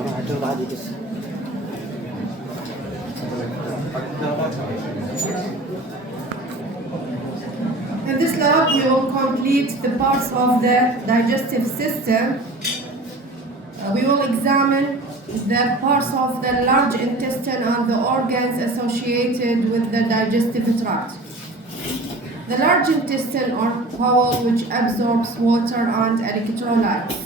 In this lab, we will complete the parts of the digestive system. We will examine the parts of the large intestine and the organs associated with the digestive tract. The large intestine or bowel, which absorbs water and electrolytes.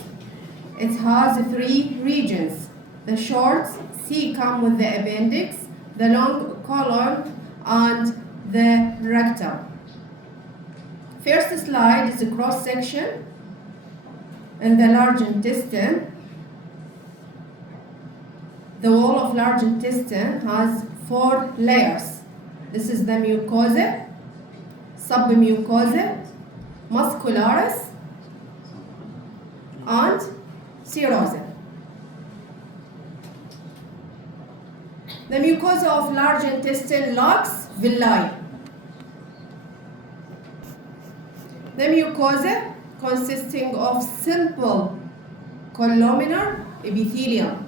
It has three regions. The short cecum with the appendix, the long colon, and the rectum. First slide is a cross section in the large intestine. The wall of large intestine has 4 layers. This is the mucosa, submucosa, muscularis, and serosa. The mucosa of large intestine lacks villi. The mucosa consisting of simple columnar epithelium.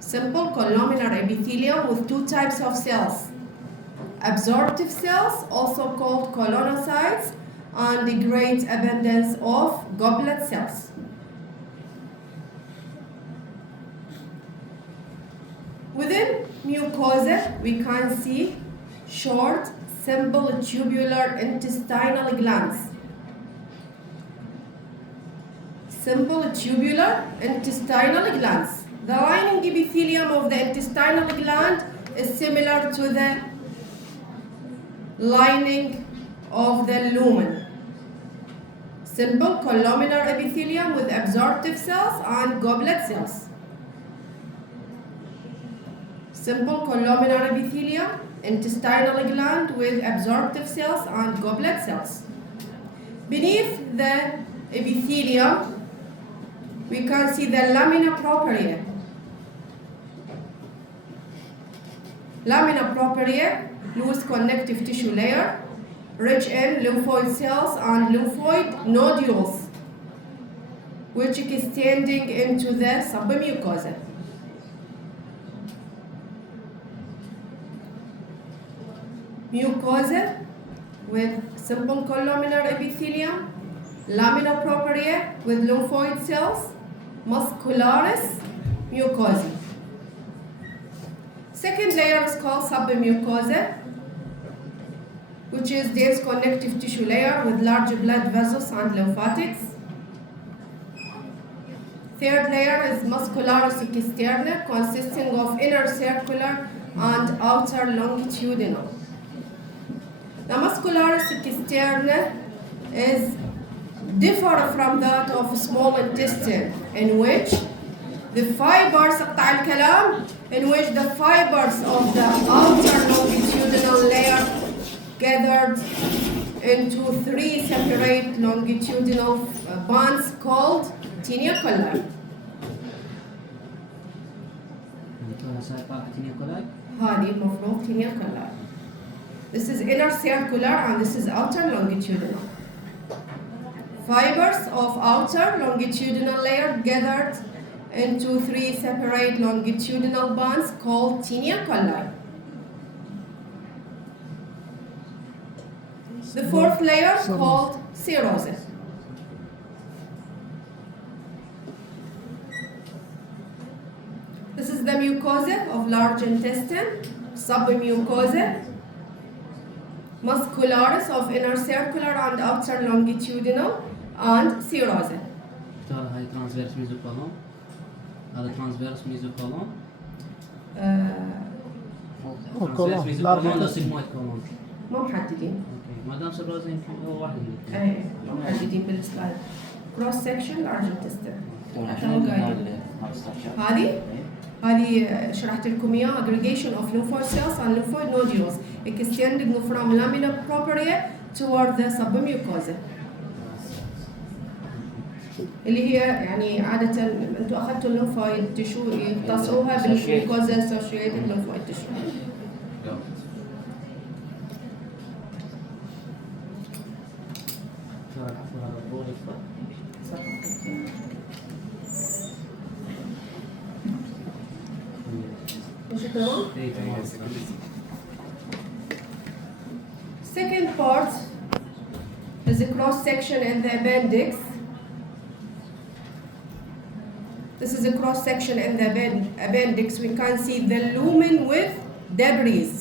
Simple columnar epithelium with 2 types of cells. Absorptive cells, also called colonocytes, and the great abundance of goblet cells. Within mucosa, we can see short, simple tubular intestinal glands. Simple tubular intestinal glands. The lining epithelium of the intestinal gland is similar to the lining of the lumen. Simple columnar epithelium with absorptive cells and goblet cells. Simple columnar epithelium, intestinal gland with absorptive cells and goblet cells. Beneath the epithelium, we can see the lamina propria. Lamina propria, loose connective tissue layer, rich in lymphoid cells and lymphoid nodules, which extending into the submucosa. Mucosa with simple columnar epithelium, lamina propria with lymphoid cells, muscularis, mucosa. Second layer is called submucosa, which is dense connective tissue layer with large blood vessels and lymphatics. Third layer is muscularis externa, consisting of inner circular and outer longitudinal. The muscularis externa is different from that of small intestine, in which the fibers of the outer longitudinal layer gathered into 3 separate longitudinal bands called tinea coli. هذه المفروض tinea coli. This is inner circular and this is outer longitudinal. Fibers of outer longitudinal layer gathered into 3 separate longitudinal bands called tinea coli. The fourth layer called serosa. This is the mucosa of large intestine, submucosa, muscularis of inner circular and outer longitudinal, and serosa. هاي transverse mesocolon. هذا transverse mesocolon. transverse mesocolon ولا sigmoid colon. مو محددين. ما دام serosa يمكن هو واحد. ايه مو محددين بالسلايد. cross section large intestine. هذه شرحت لكم اياها aggregation of lymphoid cells and lymphoid nodules extending from lamina propria toward the submucosa. اللي هي يعني عادة انتم اخذتوا الليمفويد تشو يختصروها بالميوكوزا associated lymphoid tissue. ماشي تمام؟ إيه تمام. Second part is a cross section in the appendix. This is a cross section in the appendix. We can see the lumen with debris.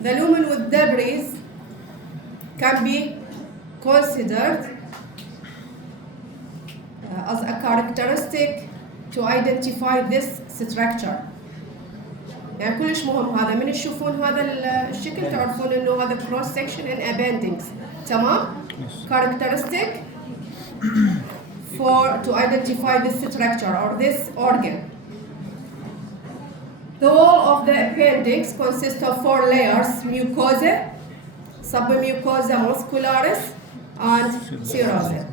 The lumen with debris can be considered as a characteristic to identify this structure. يعني كلش مهم هذا، من تشوفون هذا الشكل تعرفون انه هذا cross section in appendix. تمام؟ Characteristic to identify this structure or this organ. The wall of the appendix consists of 4 layers: mucosa, submucosa muscularis, and serosa.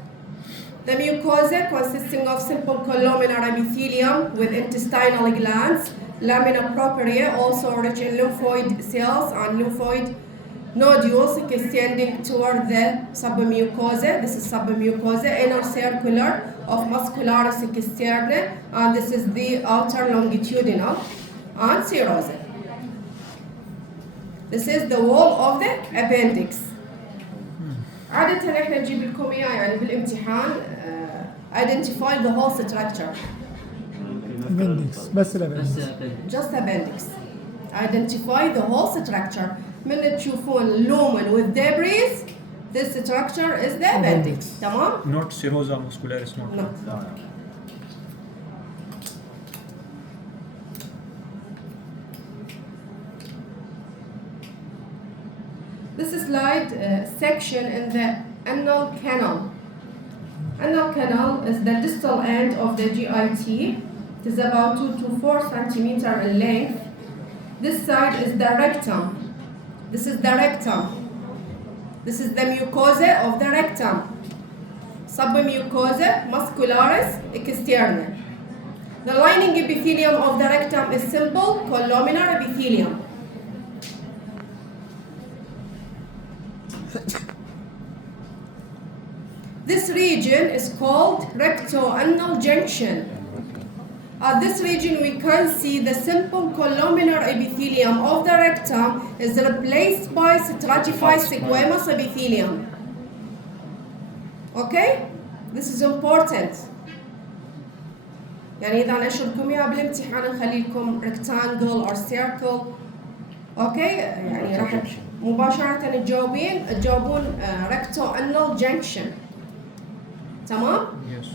The mucosa consisting of simple columnar epithelium with intestinal glands, lamina propria, also rich in lymphoid cells and lymphoid nodules extending toward the submucosa. This is submucosa, inner circular of muscularis externa, and this is the outer longitudinal, and serosa. This is the wall of the appendix. عادة احنا نجيب لكم اياه يعني بالامتحان identify the whole structure. appendix بس بس appendix. Just appendix. Identify the whole structure. من تشوفون lumen with debris, this structure is the appendix. تمام؟ Not serosa muscularis, not. No. This slide section in the anal canal. Anal canal is the distal end of the GIT. It is about 2 to 4 centimeter in length. This side is the rectum. This is the rectum. This is the mucosa of the rectum. Submucosa muscularis externa. The lining epithelium of the rectum is simple columnar epithelium. This region is called rectoanal junction. At this region, we can see the simple columnar epithelium of the rectum is replaced by stratified squamous epithelium. Okay? This is important. يعني إذا نشركم إياها بالامتحان نخلي لكم rectangle or circle. Okay? يعني راح مباشرة تجاوبون rectoanal junction. تمام؟ Yes.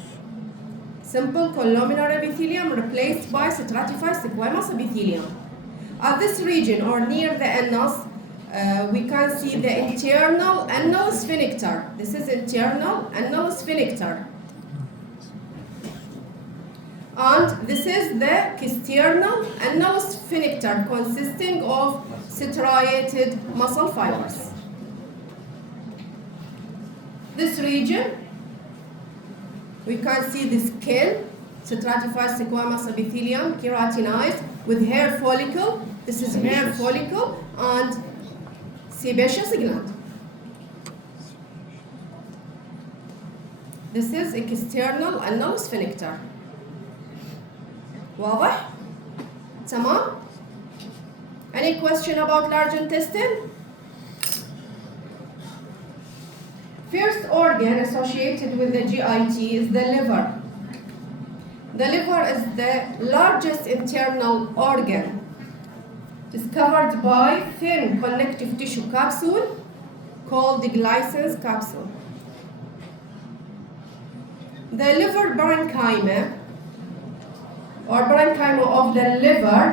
Simple columnar epithelium replaced by stratified squamous epithelium. At this region or near the anus, we can see the internal anal sphincter. This is internal anal sphincter. And this is the external anal sphincter consisting of striated muscle fibers. This region, we can see the skin, stratified squamous epithelium, keratinized with hair follicle. This is hair follicle and sebaceous gland. This is external anal sphincter. واضح؟ تمام؟ Any question about large intestine? First organ associated with the GIT is the liver. The liver is the largest internal organ. It is covered by thin connective tissue capsule called the Gleason's capsule. The liver parenchyma or parenchyma of the liver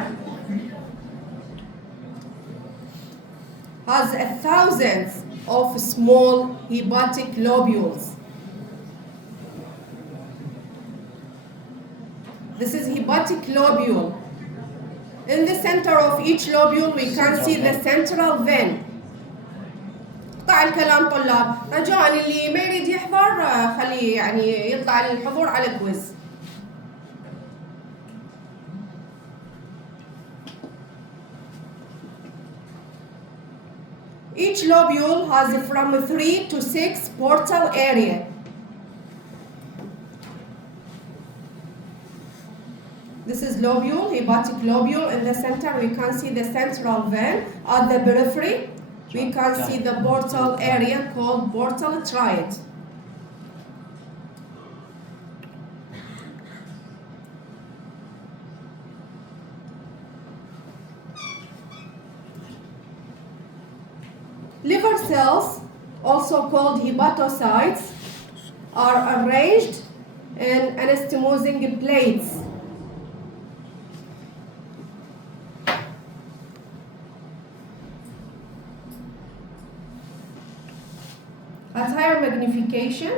has thousands of small hepatic lobules. This is hepatic lobule. In the center of each lobule we can see the central vein. قطع الكلام طلاب، رجاء اللي ما يريد يحضر خليه يعني يطلع للحضور على كويز. Each lobule has from 3 to 6 portal area. This is lobule, hepatic lobule. In the center, we can see the central vein. At the periphery, we can see the portal area called portal triad. Liver cells, also called hepatocytes, are arranged in anastomosing plates. At higher magnification,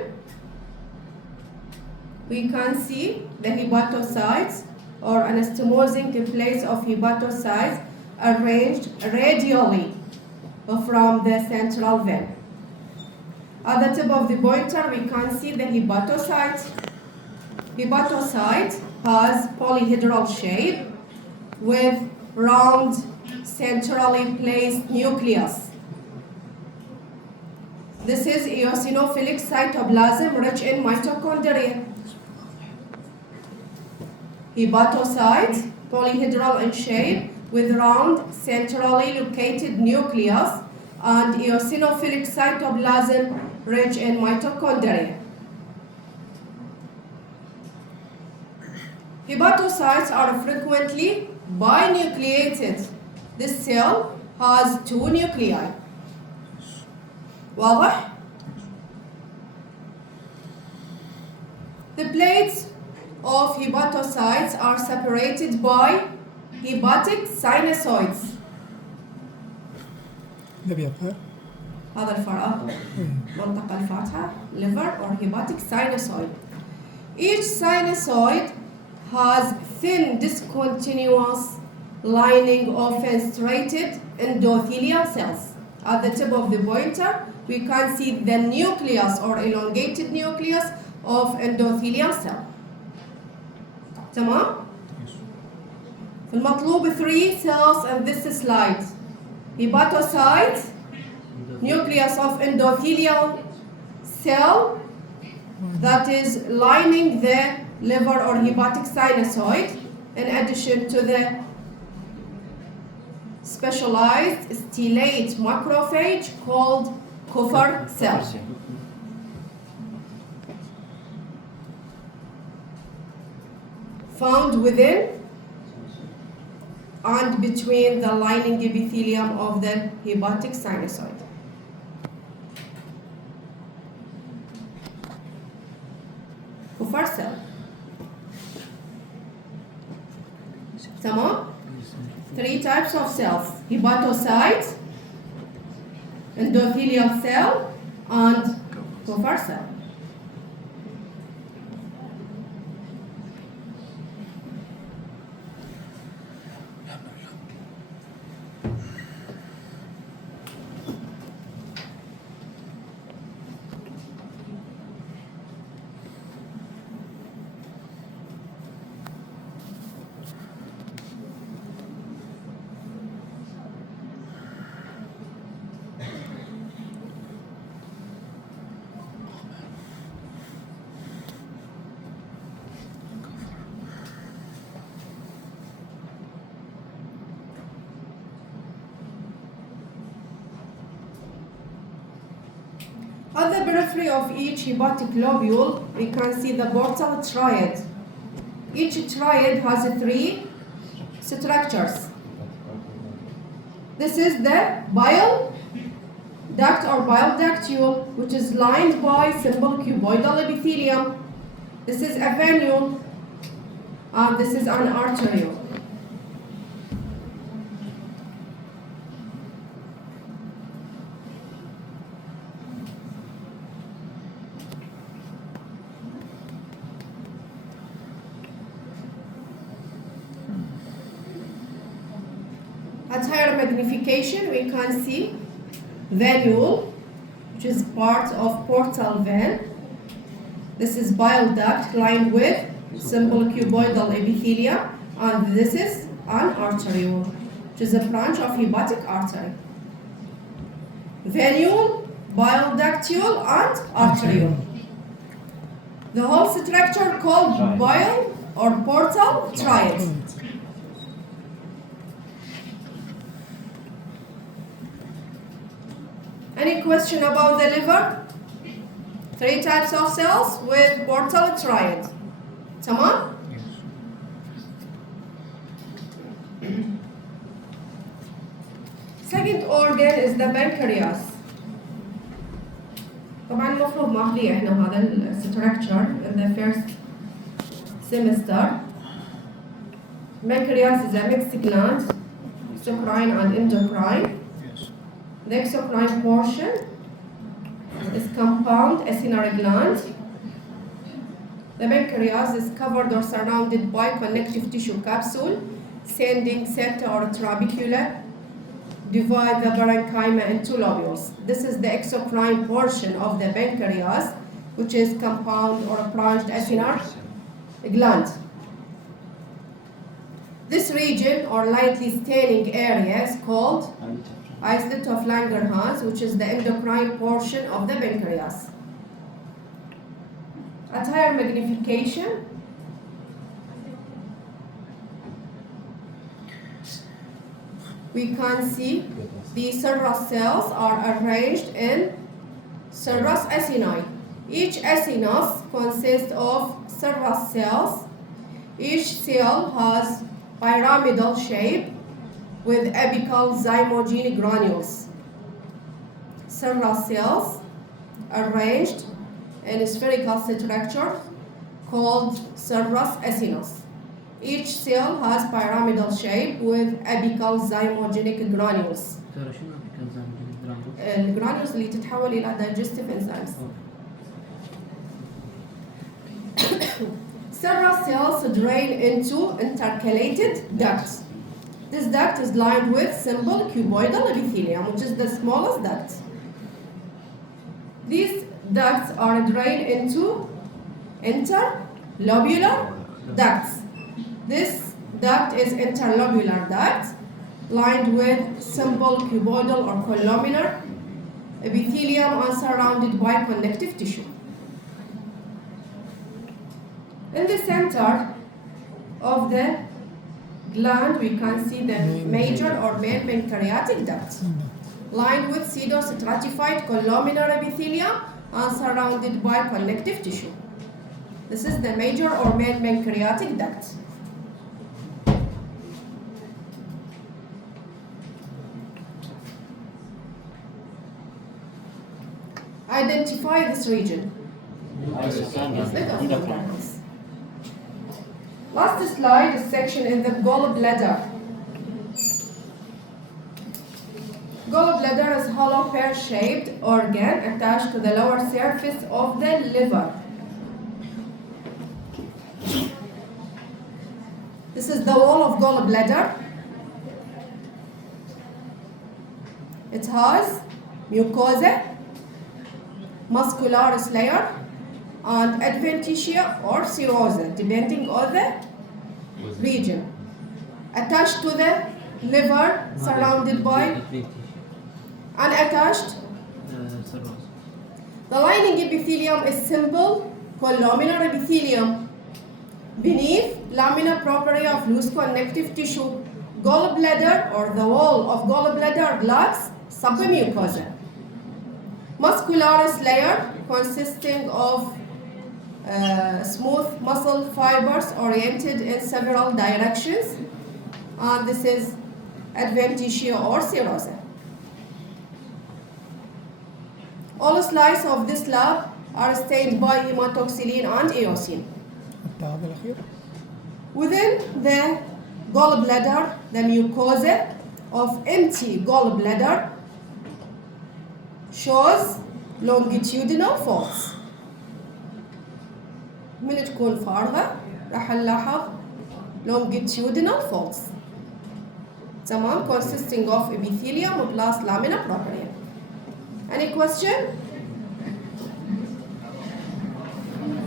we can see the hepatocytes or anastomosing plates of hepatocytes arranged radially from the central vein. At the tip of the pointer, we can see the hepatocyte. Hepatocyte has polyhedral shape with round, centrally placed nucleus. This is eosinophilic cytoplasm rich in mitochondria. Hepatocyte, polyhedral in shape, with round, centrally located nucleus and eosinophilic cytoplasm rich in mitochondria. Hepatocytes are frequently binucleated. This cell has 2 nuclei. واضح؟ The plates of hepatocytes are separated by hepatic sinusoids. اللي بيظهر هذا الفراغ منطقة الفاتحة liver or hepatic sinusoid. Each sinusoid has thin discontinuous lining of fenestrated endothelial cells. At the tip of the pointer, we can see the nucleus or elongated nucleus of endothelial cell. تمام؟ المطلوب 3 cells in this slide. Hepatocyte, nucleus of endothelial cell that is lining the liver or hepatic sinusoid, in addition to the specialized stellate macrophage called Kupffer cell. Found within and between the lining epithelium of the hepatic sinusoid. Kupffer cell. تمام؟ 3 types of cells: hepatocyte, endothelial cell, and Kupffer cell. At the periphery of each hepatic lobule, we can see the portal triad. Each triad has 3 structures. This is the bile duct or bile ductule, which is lined by simple cuboidal epithelium. This is a venule, and this is an arteriole. At higher magnification, we can see venule, which is part of portal vein. This is bile duct lined with simple cuboidal epithelium, and this is an arteriole, which is a branch of hepatic artery. venule, bile ductule, and arteriole. The whole structure called bile or portal triad. Any question about the liver? 3 types of cells with portal triad. تمام؟ Second organ is the pancreas. طبعا المفروض ماخذين احنا هذا الستراكشر in the first semester. Pancreas is a mixed gland, exocrine and endocrine. Yes. The exocrine portion is compound acinar gland. The pancreas is covered or surrounded by connective tissue capsule, sending septa or trabecula, divide the parenchyma into lobules. This is the exocrine portion of the pancreas, which is compound or branched acinar gland. This region or lightly staining area is called islet of Langerhans, which is the endocrine portion of the pancreas. At higher magnification, we can see the serous cells are arranged in serous acini. Each acinus consists of serous cells. Each cell has pyramidal shape with apical zymogene granules. Serous cells arranged in a spherical structure called serous acinus. Each cell has pyramidal shape with apical zymogenic granules. ترى شنو كان زعما الجرانيولز اللي تتحول إلى digestive enzymes. Several cells drain into intercalated ducts. This duct is lined with simple cuboidal epithelium, which is the smallest duct. These ducts are drained into interlobular ducts. This duct is interlobular duct, lined with simple cuboidal or columnar epithelium and surrounded by connective tissue. In the center of the gland, we can see the major or main pancreatic duct, lined with pseudostratified columnar epithelium and surrounded by connective tissue. This is the major or main pancreatic duct. Identify this region. Last slide is section in the gallbladder. Gallbladder is hollow pear-shaped organ attached to the lower surface of the liver. This is the wall of gallbladder. It has mucosa, muscularis layer, and adventitia or serosa, depending on the region. Attached to the liver, surrounded by unattached. The lining epithelium is simple columnar epithelium. Beneath, lamina propria of loose connective tissue. Gallbladder or the wall of gallbladder lacks submucosa. Muscularis layer consisting of smooth muscle fibers oriented in several directions, and this is adventitia or serosa. All slices of this lab are stained by hematoxylin and eosin. هذا الأخير. Within the gallbladder, the mucosa of empty gallbladder shows longitudinal folds. من تكون فارغة راح نلاحظ longitudinal folds. تمام consisting of epithelium plus lamina propria. Any question?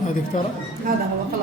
هذه دكتورة. هذا هو خلاص.